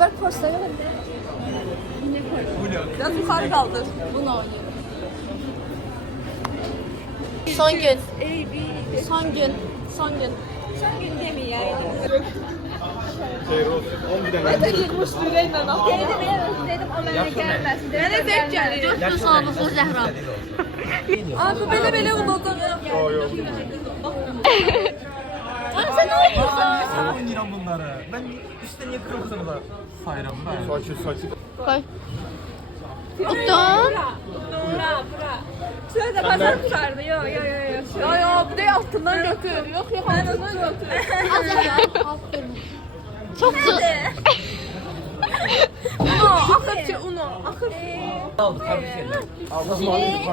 Ver postları. Biraz yukarı kaldır. Bunu oynayalım. Son gün. Son gün. Son gün. Son gün demeyelim. Xeyir olsun. 11 dənə. Ben de 20 lirayla aldım. Dedim o mənə gəlməsin. Mənə zevk gəlir. Dostun sağlıqlı Zəhra. Abi belə olacaq. Yo yo. Sen ne yapıyorsun? Sen oynayıram bunları. Ben üstte niye kırmızını da sayıram ben? Sakin. Koy. Utun. Bura. Şöyle pazar kurardı. Yo. Yo bu da altından götür. Yok altından götür. Al Zəhra. Aferin. Çok güzel. Uno. Akır. Aldı tabii ki.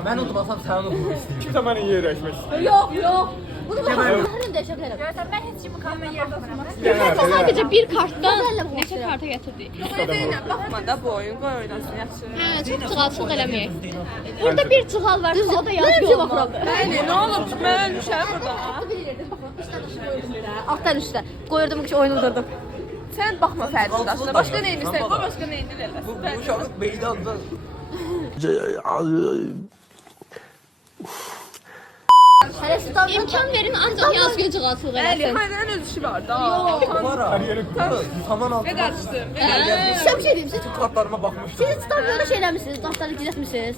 Ben unutmasam sen unutmuşsun. Kimsə məni yerləşmək istəyir. Yok. Bunu bakalım. Hemen değişebilirim. Ben hiç bu kalmayı yerde oturmam. Biz sadece bir kartdan neçə karta getirdik. Bakma da bu oyun koy oynasın yaxşı. Hə, çox çıxalçılıq eləməyək. Burada bir çıxal var, o da yazıyor olmalı. Bəli, ne olur mən düşəm burada. Altdan üstə. Qoyurdum ki, oyunu durdum. Sen bakma Fərid aslında. Başka neyini sen koy başka neyini eləsin. Bu uşaqlıq meydanda. İmkan verin ancaq yaz gün çıxalçılıq Bəli, eləsin. hayran öz işi var da. Var Saman altına. Ne qaçdım. Sizə bir şey deyim, siz Kartlarıma bakmıştım. stadionda şey eləmişsiniz, daşları gizlətmişsiniz.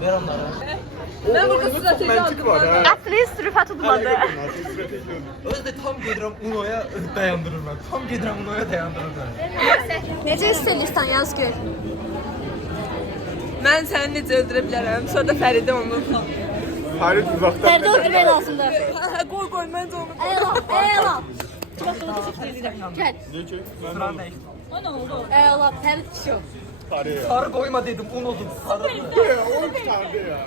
Ver onları. Ben burada strateji Məntiq var aldım. hə. Atleast rüfət tutmadı. Özde tam gedirəm Uno'ya dayandırır ben. Tam gedirəm Uno'ya dayandırır ben. Necə istəyirsən yaz gün? Mən səni necə öldürə bilərəm? Sonra da Fəridə onu. Farid uzaqdan. Fərdə öldürmək lazımdır. Qoy, məncə onu. Eyla. Gəl. Necə? Sıran değişti. Eyla, Fərid kişi yox. Farid. Sarı koyma dedim Uno'dum. Sarı. Oyun qutardı ya.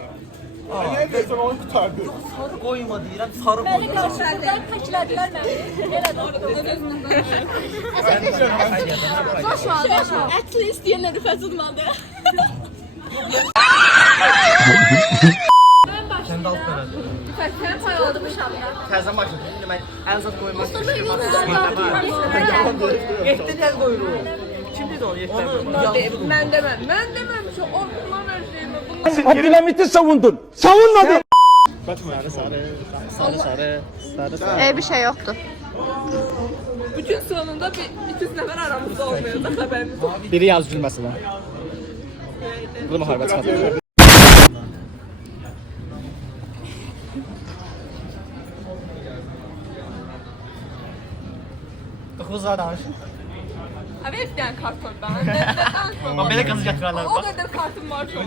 Niyə deyirsən oyun qutardı? Sarı koyma deyirəm. Sarı koyma. Kaçırdılar Coşma. At least deyənlər rüfət tutmadı. Kendi alt tane. Sən pay almışam ya. Təzən başladı. Şimdi ben en zat koymak Mən Yetti tez koyurum. Şimdi de onu yetti. deməm. Şu ortadan verəcəyimi bunlar. Abdülhamit'i savundun. Savunmadın. Bir şey yoktu. Bütün sonunda bir 200 nəfər aramızda olmayacaq xəbəriniz olsun. Biri yaz cümləsi var. Bu müharibə çıxartdı. Kızlar danış. Ha ver bir dənə kartondan. Ama belə qızı gətirərlər. O qədər kartım var şu an.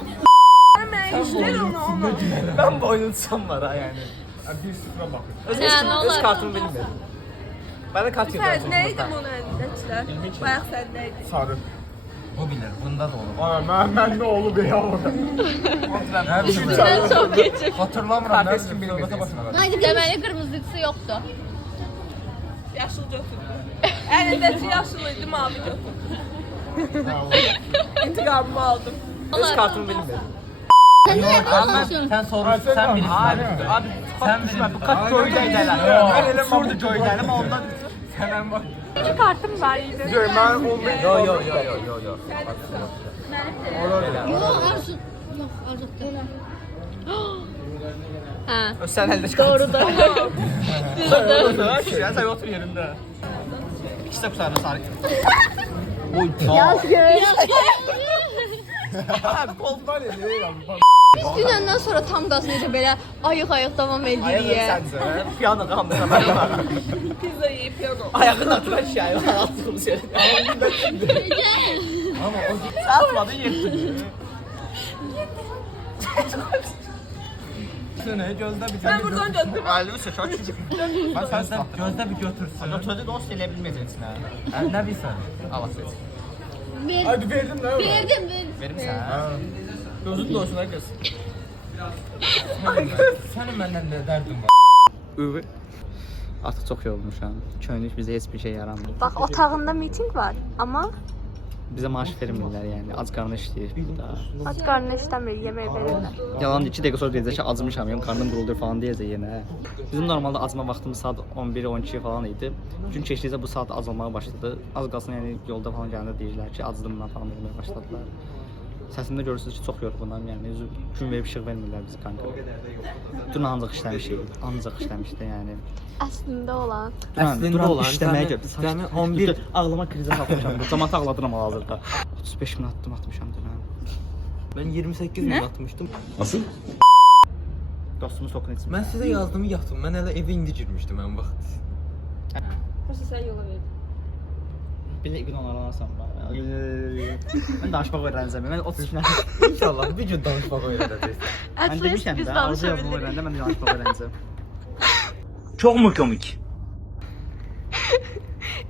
Mən işlər onu. Ben bu oyunu tutsam var ha yani. 1-0-a baxır. Öz kartımı bilmiyorum. Ben de kart Fərid, yapıyorum. nə idi bunun əlindəkilər? Bayaq səndə idi. Sarı. O bilir. Bunda da olur. Ana mən nə olub ya orada? Ben bilmiyorum. Çok geçir. Hatırlamıram. Ben kim bilmiyorum. Deməli qırmızısı yoktu. Yaşıl götürdü. Əlindəki yaşıl idi, mavi götürdü. İntiqamımı aldım. Öz kartımı bilmiyorum. Sen de Sen sorun. Sen bilirsin. Abi sen bilirsin. Bu kaç göydeydiler. Ben elim sordu göydeydim ondan. Sen bak. İki kartım var idi. Mən 11. Yo. Yok Arzu. Yok Arzu değil. Ha. Sen elde çıkart. Doğru da. Şuraya sen otur yerinde. İkisi de kusarına sarı. Oy Yaz gün. Abi koltuğdan ya. Biz gündən sonra tam qaz necə belə ayıq devam Ayağı edirik. sensin. Piyano kalmış. Pizza yiyip piyano. Ayağın atına şey. Attığım şey. Ama o gitti atmadın yetti. Ne gözde bir Ben buradan götürdüm. Ailemi seçer çünkü. Ben gözde bir götürsün. Götürdü de o silebilmeyeceksin ha. Ne bilsen. Al seç. Hadi verdim nə? Verdim. Verim sen. Gözün doysun herkes. Senin benden ne derdin var? Üvü. Artıq çox yorulmuşam. Köynük bizə heç bir şey yaramır. Bax otağında miting var, amma Bizə maaş vermirlər yəni. Ac qarnı işləyir burada. Ac qarnı istəmir, yemək verirlər. Yalan 2 dəqiqə sonra deyəcək ki, acımışam, yəni qarnım quruldur falan deyəcək yenə. Bizim normalda acma vaxtımız saat 11-12 falan idi. Gün keçdikcə bu saat azalmağa başladı. Az qalsın yəni yolda falan gələndə deyirlər ki, acıdımdan falan olmaya başladılar. Səsimdə görürsünüz ki, çox yorğunam, yəni gün verib işıq vermirlər bizi kanka. Dün ancaq işləmişdi yəni. Əslində olan. Əslində olan işləməyə gəldi. Cəmi 11 ağlama krizə salmışam. Cəmaət ağladıram hal-hazırda. 35 min atdım atmışam dünən. Ben 28 min atmışdım. Nasıl? Dostumu sokun etsin. Ben size yazdığımı yaptım. Ben hele eve indi girmiştim en vaxt. Prosta sən yola ver. Bir də gün onlardan mən danışmaq öyrənəcəm. Mən 30 min. İnşallah bir gün danışmaq öyrənəcəyik. Mən demişəm də, arzu yazmaq öyrəndə mən danışmaq öyrənəcəm. Çok mu komik?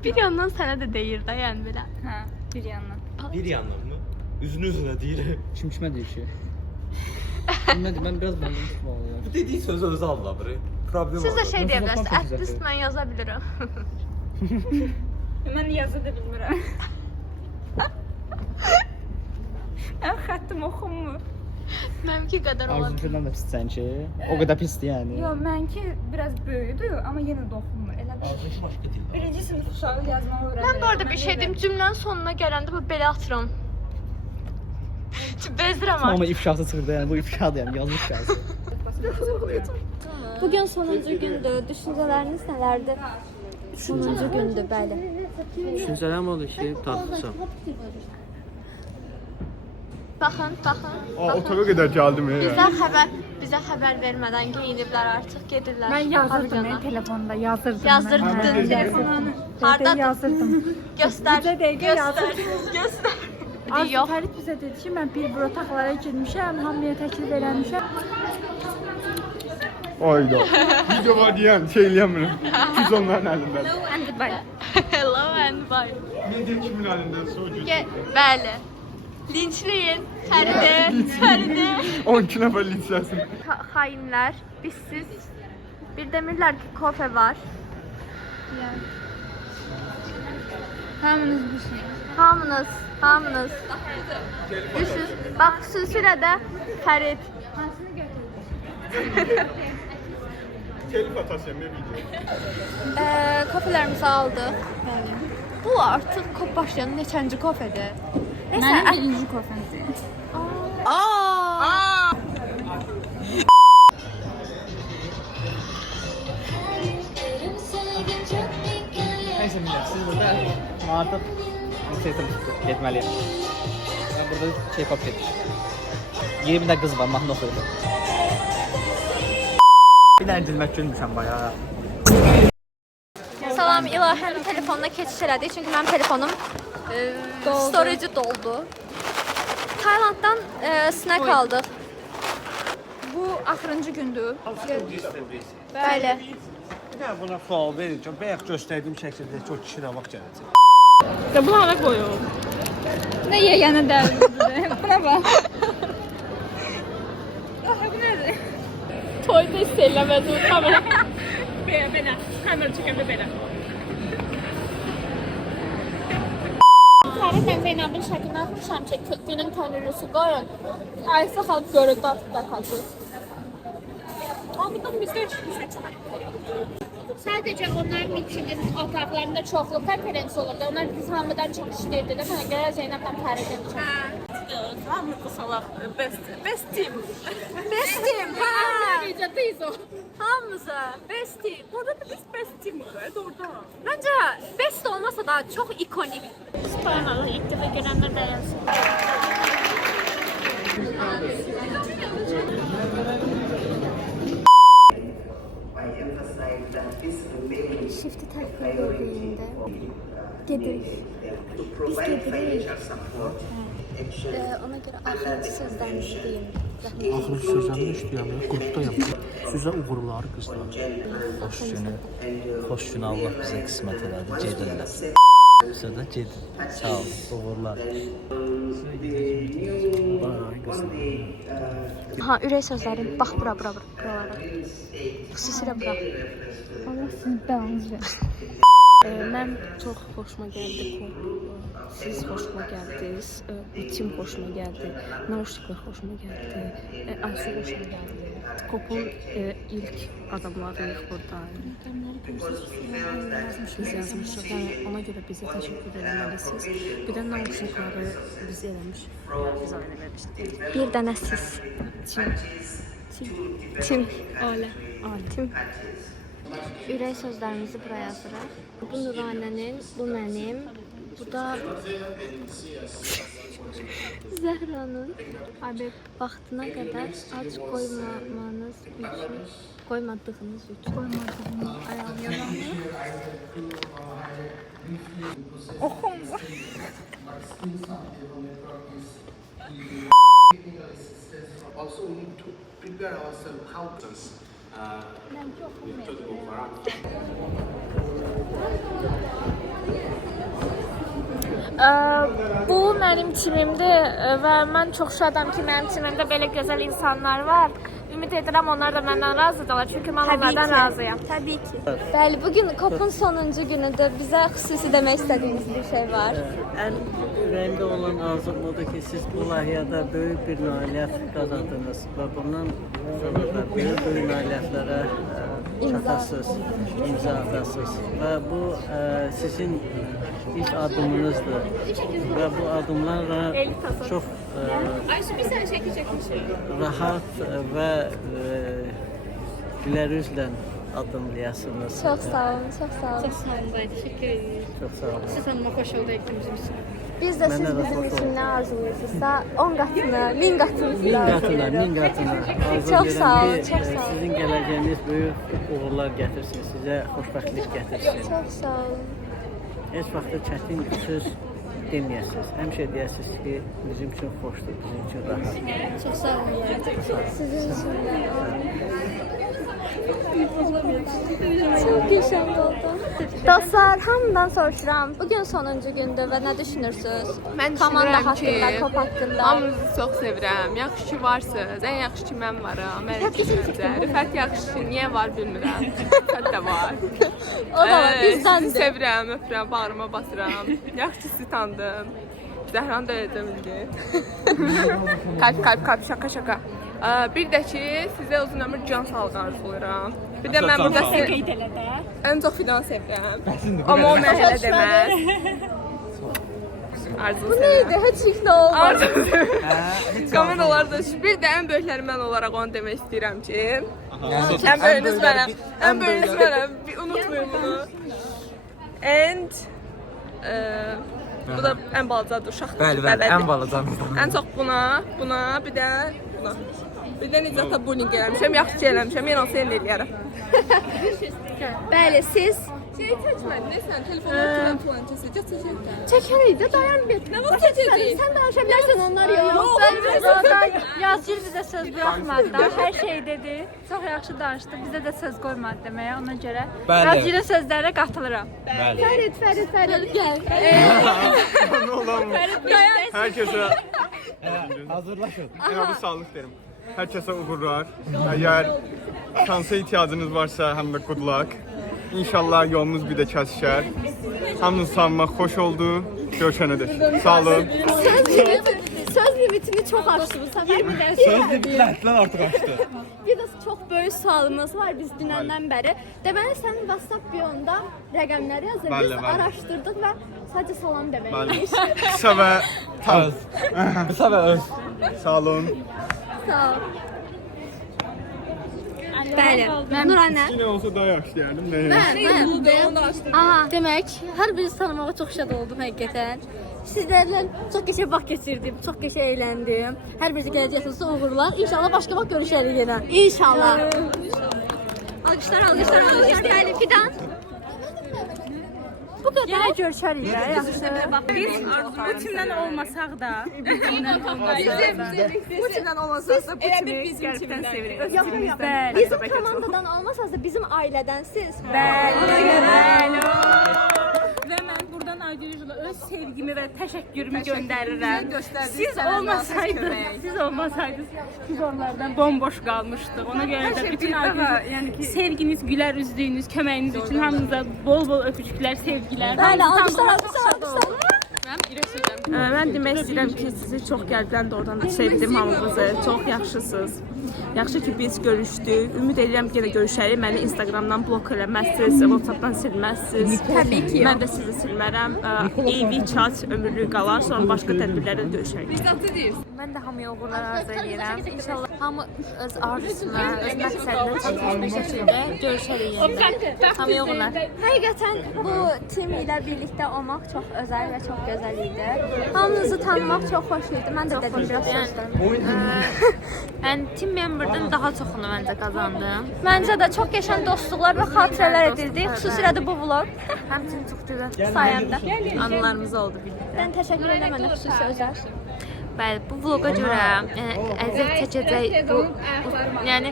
Bir yandan sənə də deyir də, yəni belə. Hə, bir yandan. Bir yandan mı? Üzünü üzüne değil. Kim kimə deyir ki? Bilmədim, mən biraz məndən vallahi. Bu dediği söz özü anlamır. Problem Siz də oldu. şey deyə bilərsiniz, Yoxsa artist mən yaza bilirəm. Mən yazı da bilmirəm. Ən xəttim oxunmur. Mənimki qədər ola bilər. Arzucudan da pissən ki. O qədər pisdir yəni. Yox, mənki biraz böyükdür, amma yenə də oxunmur. Elə bir Arzucu başka değil. birinci sinif uşağı yazmağı öyrənir. Mən bu arada bir şey deyim, cümlənin sonuna gələndə bu belə atıram. Bezdirəm Amma artıq. ifşası çıxırdı yəni, bu ifşadır yəni, yazmış ifşası. Bugün sonuncu gündür. Düşüncələriniz nələrdir? Sonuncu gündür, bəli. Düşünsələm odur ki, tatlısan. Baxın. Otağa kadar geldim ya. Bizə xəbər vermədən geyiniblər artıq, gedirlər. Mən yazırdım pavilyona. telefonda, yazırdım. Yazdırdın. Yazırdım. Hardadır? Yazırdım. Göstər. Bizə dəqiqə yazdım. Göstər. Arzu Yox. Fərid bizə dedi ki, mən bir bura otaqlara girmişəm, hamıya təklif eləmişəm. Ayda. Video var diyen söyleyemiyorum. Siz onların elinden. And bye. Hello and bye. Ne diye kimin elinden soğucu? Bəli. Linçləyin. Fəridi. 12 nefer linçlensin. Xainlər, bizsiz. Bir demirlər ki, kofe var. Hamınız bir şey. Hamınız. Düşüz. Bax, xüsusilə də Fərid. Telif atasyon ne video? Kofelərimizi aldıq. Bəli. Bu artıq başlayan neçənci kofedir? Mənim birinci kofemdir. Neyse millet, siz burada artıq sesim tutdu, getməliyim. Ben burada K-pop çekiş. 20 də qız var, mahnı oxuyur. Bir dənə dilmək gülmüşəm bayağı. Salam, İlahənin telefonuna keçiş elədik, çünki mənim telefonum storage doldu. Taylanddan snack aldıq. Bu axırıncı gündür. Bəli. Bir də buna sual verəcəm. Bayaq göstərdiyim şəkildə çox kişiyə vaxt gələcək. Ya bunu hara qoyuyorum? Ne yeganə dərdidir. Buna bax. Ah, bu nədir? Toyda hiss eləməz bu kamera. Belə. Kamera çəkəndə belə. Tarif mən Zeynəbin şəkilini atmışam ki, günün tönürüsü qoyun. Aysa xalq görür, da qalır. Aldıqdan bizdə çıxmışıq. Sadəcə onların meetingin otaqlarında çoxlu konferans olurdu. Onlar biz hamıdan çox işləyirdi də. Mənə görə Zeynəbdən tərif etmişəm. Hamı qısalaq. Best team. Best team. Necədeyiz o? Hamımıza best team. Orada da biz best team var. Orada. Məncə best olmasa da çox ikonik. Spanalı ilk dəfə görənlər bəyənsin. Shift'i təkrar edildiğinde gedirik. Biz gedirik. Ona göre axırıncı sözlərinizi deyin. Axırıncı sözlərimi işləyəm, qrupdayım. Sizə uğurlar qızlar. Xoş gün Allah bizə qismət elədi, gedirlər. Bizə də gedin. Sağ ol, uğurlar. Ha, ürək sözləri. Bax buralara. Xüsusilə bura. Allah sizin bəlanızı versin. Mən çox xoşuma gəldi. siz hoşuma geldiniz, tim hoşuma geldi, nauşnikler hoşuma geldi, Aysu hoşuma geldi. Kopun ilk adamlarıyıq burada. Biz yazmışıq. Yəni ona görə bizə təşəkkür etməlisiniz. Bir də nauşnikləri biz eləmiş. Biz ailə vermişdik. Bir dənə siz. Tim. Ailə. Tim. Ürək sözlərimizi buraya yazırıq. Bu Nuranənin, bu mənim, bu da Zəhranın vaxtına qədər ac qoymamanız üçün, qoymadığınız üçün. Ayağım yalanmı? Oxum. Also, we need to prepare ourselves how Bu mənim timimdir və mən çox şadam ki, mənim timimdə belə gözəl insanlar var. Ümid edirəm onlar da məndən razıdırlar, çünki mən onlardan razıyam. Təbii ki. Bəli, bugün kopun sonuncu günüdür. Bizə xüsusi demək istədiyiniz bir şey var. Ən ürəyimdə olan arzum odur ki, siz bu layihədə böyük bir nailiyyət qazandınız və bundan sonra da böyük nailiyyətlərə çatasınız, imza atasınız və bu sizin ilk adımınızdır və bu adımlarla çox rahat və gülər üzlə adımlayasınız. Çox sağ olun, çox sağ olun. Çox sağ olun, təşəkkür edirik. Çox sağ olun. Siz tanımaq xoş oldu bizim üçün. Biz də siz bizim üçün nə arzulayırsınızsa 10 qatını, 1000 qatını sizə arzulayırıq. Min qatına. Çox sağ olun, çox sağ olun. Sizin gələcəyiniz böyük uğurlar gətirsin, sizə xoşbəxtlik gətirsin. Çox sağ olun. Heç vaxt çətin bir söz deməyəsiniz. Həmişə deyəsiniz ki, bizim üçün xoşdur, bizim üçün rahat. Çox sağ olun. Sizin üçün də. Çok geçen oldu. Dostlar, hamıdan soruşuram. Bugün sonuncu gündür və nə düşünürsünüz? Mən Komanda düşünürəm haqqında, ki, top haqqında. hamınızı çox sevirəm. Yaxşı ki varsınız. Ən yaxşı ki mən varam. Rüfət yaxşı ki, niyə var bilmirəm. Rüfət də var. O da var, Sizi bizdəndir. sevirəm, öpürəm, bağrıma basıram. Yaxşı ki sizi tanıdım. Zəhranı da edəcəm indi. Kalp, şaka. Bir də ki, sizə uzun ömür can sağlığı arzulayıram. Bir də mən burada ən çox Fidan sevirəm. Amma o mənə elə deməz. Arzu Bu neydi? Heç nə olmadı. Arzu. Kameralarda bir də ən böyükləri mən olaraq onu demək istəyirəm ki, ən böyüyünüz mənəm. Ən böyüyünüz mənəm. Unutmayın bunu. And bu da ən balacadır, uşaqdır. Bəli, ən balacanızdır. Ən çox buna, bir də buna. Bir də Nicata bullying eləmişəm, yaxşı ki eləmişəm, yenə olsa yenə eləyərəm. Bəli, siz Şey çəkmədi, nə sən telefonla falan çəkəcək. çəkərik də dayan bir. Nə vaxt çəkəcək? Sən danışa bilərsən, onlar yox. Yazgül bizə söz buraxmadı da, hər şey dedi. Çox yaxşı danışdı, bizə də söz qoymadı deməyə, ona görə Yazgülün sözlərinə qatılıram. Fərid, gəl. Ne olan bu? Herkese hazırlaşın. Bu sağlık derim. Herkese uğurlar. Eğer şansa ihtiyacınız varsa hem de good luck. İnşallah yolunuz bir de kesişer. Hamınızı tanımak hoş oldu. Görüşene dek. Sağ olun. Söz limitini çox aşdı bu səfər. Söz limitler artık açtı. Bir də çox böyük sualımız var biz dünəndən bəri. Deməli sən WhatsApp biyonda rəqəmləri yazır. Biz Bəli. araşdırdıq və sadəcə salam Bəli. deməliyik. Kısa ve tam. Kısa və öz. Sağ olun. Sağ ol. Bəli, Nuranə. Yine olsa daha yaxşı yani. Aha, demək, hər birinizi tanımağa çox şad oldum həqiqətən. Sizlərlə çox qəşəng vaxt keçirdim, çox qəşəng əyləndim. Hər birinizi gələcəksiniz, uğurlar. İnşallah başqa vaxt görüşərik yenə. İnşallah. Alqışlar. Bəli, Fidan. Bu qədər. Yenə görüşərik də, yaxşı. Biz bu timdən olmasaq da, bu timdən olmasaq da, bu timi qəlbdən sevirik. Öz timimizdən. Bizim komandadan olmasanız da bizim ailədənsiz. Bəli. Və mən buradan audiovizyola öz sevgimi və təşəkkürümü göndərirəm. Siz olmasaydınız, biz onlardan bomboş qalmışdıq. Ona görə də bütün sevginiz, gülər üzlüyünüz, köməyiniz üçün hamınıza bol-bol öpücüklər, sevgilər. Bəli, alqışlar. Mən demək istəyirəm ki, sizi çox qəlbdən doğrudan sevdim hamınızı. Çox yaxşısınız. Yaxşı ki biz görüşdük. Ümid edirəm ki, yenə görüşərik. Məni Instagramdan blok eləməzsiniz, WhatsAppdan silməzsiniz. Təbii ki. Mən də sizi silmərəm. EV chat ömürlük qalar. Sonra başqa tədbirlərdə görüşərik. Mən də hamıya uğurlar arzu edirəm. İnşallah hamı öz arzusuna, öz məqsədinə çatmış bir şəkildə görüşərik yenə. Hamıya uğurlar. Həqiqətən bu tim ilə birlikdə olmaq çox özəl və çox gözəl idi. Hamınızı tanımaq çox xoş idi. Mən də dedim biraz sözlərimi. Yəni team memberdən daha çoxunu məncə qazandım. Məncə də çox qəşəng dostluqlar və xatirələr edildi. Xüsusilə də bu vlog Həmçinin çox gözəl sayəndə. anılarımız oldu birlikdə. Mən təşəkkür edirəm mənə xüsusi özəl. Bəli, bu vloqa görə əziyyət çəkəcək bu yəni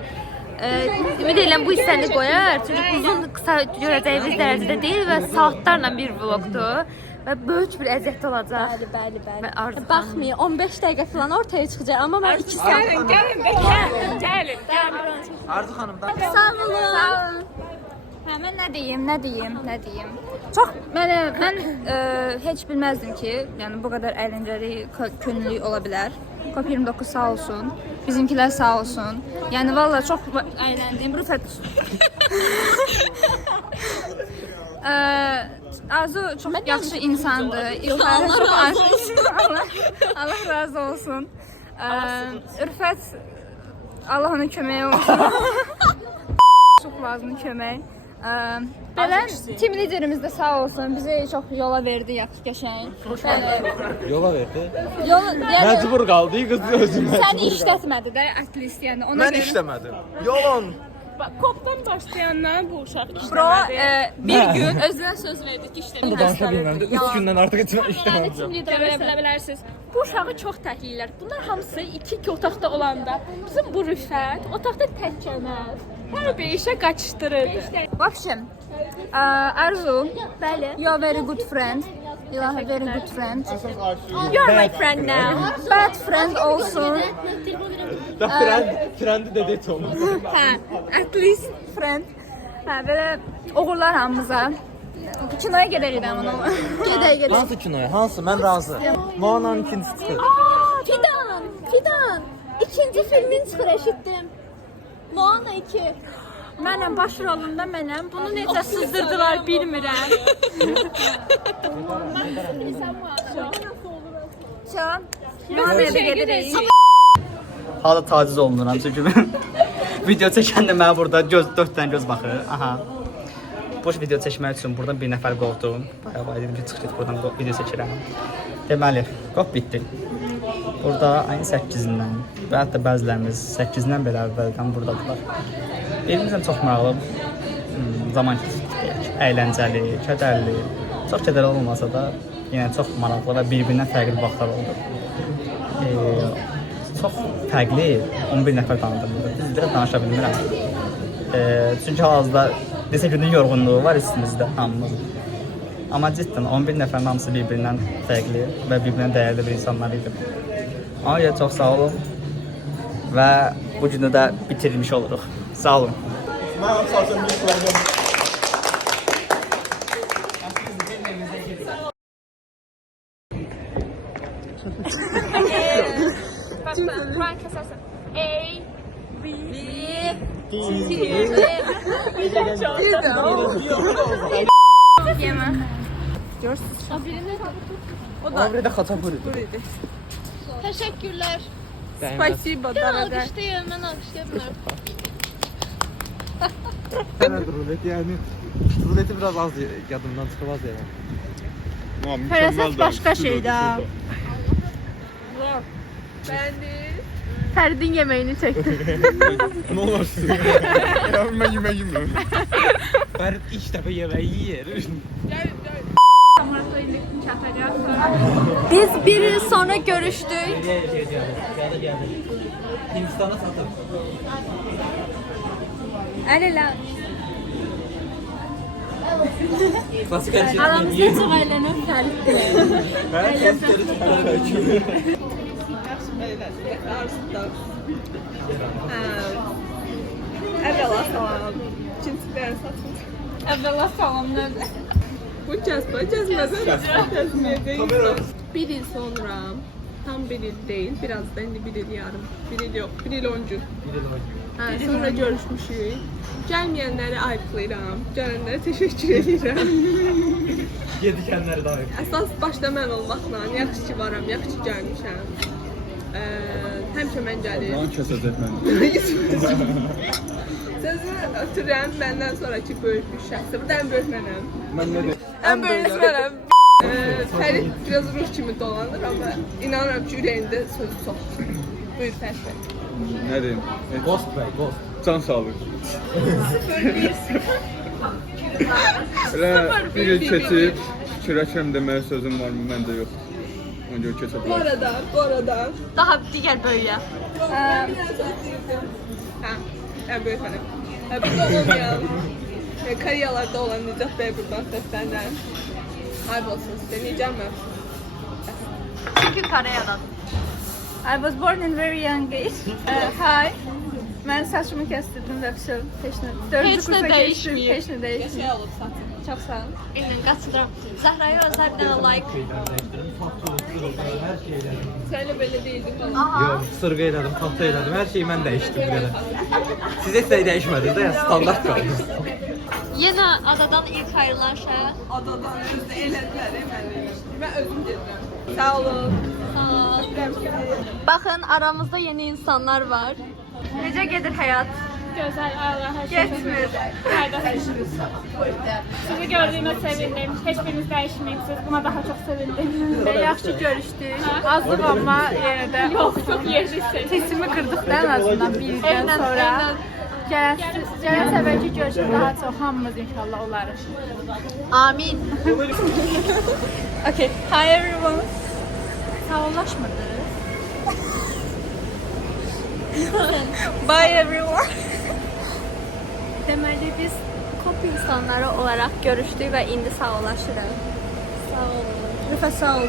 ümid edirəm bu hissəni qoyar. Çünki uzun, qısa görəcəyimiz dərəcədə deyil və saatlarla bir vloqdur və böyük bir əziyyət olacaq. Bəli. Və arzu Baxmayın, 15 dəqiqə falan ortaya çıxacaq, amma mən 2 saat. Gəlin. Arzu xanım da. Sağ olun. Hə, mən nə deyim? Çox mən heç bilməzdim ki, yəni bu qədər əyləncəli, könüllü ola bilər. COP29 sağ olsun, bizimkilər sağ olsun. Yəni valla çox əyləndim. Rüfət. Arzu çox yaxşı insandır. İlhar çox Allah razı olsun. Rüfət Allah ona köməyi olsun. Çox lazımdır kömək. Belə tim liderimiz də sağ olsun, bizi çox yola verdi, yaxşı qəşəng. Yola verdi. Yəni Məcbur qaldı qız özüm. səni işlətmədi də at least yəni ona Mən işləmədim. Yalan. Kopdan başlayandan bu uşaq Bro, işləmədi. bir gün özünə söz verdik ki, işləməyəcək. Danışa bilməm. 3 gündən artıq işləmədim. Tim lideri bilə bilərsiniz. Bu uşağı çox təhlillər. Bunlar hamısı iki otaqda olanda bizim bu Rüfət otaqda tək gəlməz. Hər bir işə qaçışdırırdı. Vəbşim, Arzu, bəli, you are very good friend. You are a very good friend. You are my friend now. Bad friend olsun. Da trendi də det olmaz. Hə, at least friend. Hə, belə uğurlar hamımıza. Kinoya gedək onu. Gedək. Hansı kinoya? Hansı? Mən razı. Moana'nın ikincisi çıxır. Fidan. İkinci filmin çıxır eşitdim. Moana 2. Mənəm baş rolunda mənəm. Bunu necə sızdırdılar bilmirəm. Can. Moana'ya da gedirik. Hala taciz olunuram çünki mən video çəkəndə mənə burada 4 dənə göz baxır. Aha. Boş video çəkmək üçün buradan bir nəfər qovdum. Bayağı dedim ki, çıx get buradan video çəkirəm. Deməli, qov bitdi. Burada ayın 8-dən və hətta bəzilərimiz 8-dən belə əvvəldən buradadılar. Elimizdən çox maraqlı zaman keçirdik. Əyləncəli, kədərli. Çox kədərli olmasa da yenə çox maraqlı və bir-birindən fərqli vaxtlar oldu. Çox fərqli 11 nəfər tanıdım burada. Düzdür, danışa bilmirəm. Çünki hal-hazırda desə günün yorğunluğu var üstümüzdə hamımız. Amma cidden 11 nəfərin hamısı bir-birindən fərqli və bir-birindən dəyərli bir insanlar idi. Ona görə çox sağ olun və bu günü də bitirmiş oluruq. Sağ olun. Kur'an kesersin. A, B, Abi də xaçapuri. Teşekkürler. Spasibo, daraga. Alkışlayın, ben alkışlayabilirim. Rulet yani. Ruleti biraz az yadımdan çıxmaz yani. Fərasət başqa şeydir ha. Fərdin yeməyini çəkdi. Ne olursun? Ya ben yemeği yemiyorum. Fərid ilk dəfə yeməyi yeyir. Biz bir il sonra görüşdük. Hindistana satır. Ələlə. Klasik hər şey. Aramızda çox əylənən Fəriddir. Əvvəla salam. İkincisi də satın. Əvvəla salam nədir? Bu cəzməyəcək. Bir il sonra, tam bir il değil, biraz da indi bir il yarım. Bir il yok, bir il 10 gün. Sonra görüşmüşük. Gəlməyənləri ayıqlayıram, gələnlərə təşəkkür edirəm. Gedikənləri də ayıb. Əsas başda mən olmaqla, yaxşı ki varam, yaxşı ki gəlmişəm. Həmişə mən gəlir. Lan kəsəcək məni. Sözünü ötürəm, məndən sonraki böyük bir şəxsdir. Ən böyük mənəm. Mən nə deyim? Ən böyük mənəm. Fərid biraz ruh kimi dolanır, amma inanıram ki, ürəyində söz çox. Buyur Fərid. Nə deyim? Ghost bəy, ghost. Can sağlık. Elə bir il keçib, fikirləşirəm deməyə sözüm varmı? Məndə yox. Ona görə keçə Bu bilər. arada. Daha digər böyüyə. Hə, ən böyük mənəm. Burada olmayan, Koreyalarda olan Nicat bəy buradan səslənirəm. Ayıb olsun sizə, necəm mən? Çünki Koreyadan. I was born in very young age. Hi. Mən saçımı kəstirdim və pişirdim. Heç nə dəyişməyib. Heç nə dəyişməyib. Şey olub satın. Çox sağ olun. Elin qaçıram. Zahra'ya özel bir tane like. Səninlə belə deyildi falan. Yox, sırğa elədim, tahta elədim, hər şeyi mən dəyişdim bir qədər. Siz heç nə dəyişmədiniz də, yəni standart qaldı. Yine adadan ilk ayrılan şəhər. Adadan özdə elədilər, mən özüm gedirəm. Sağ olun. Sağ ol. Öpürəm sizi. Bakın aramızda yeni insanlar var. Necə gedir həyat? Gözəl, Allah hər şey. Getmir. Qardaşlarınız. Sizi gördüyümə sevindim. Heç biriniz dəyişməyibsiniz. Buna daha çox sevindim. Yaxşı görüşdük. Azlıq amma yenə də yox, çox yerli Sesimi qırdıq da ən azından bir ildən sonra. Gələn səfərki görüşüm daha çox hamımız inşallah olarıq. Amin. Okay. Hi everyone. Sağollaşmırdı. Bye everyone. Deməli biz kop insanları olarak görüşdük ve indi sağollaşırıq. Sağ olun. Rüfət sağ olun.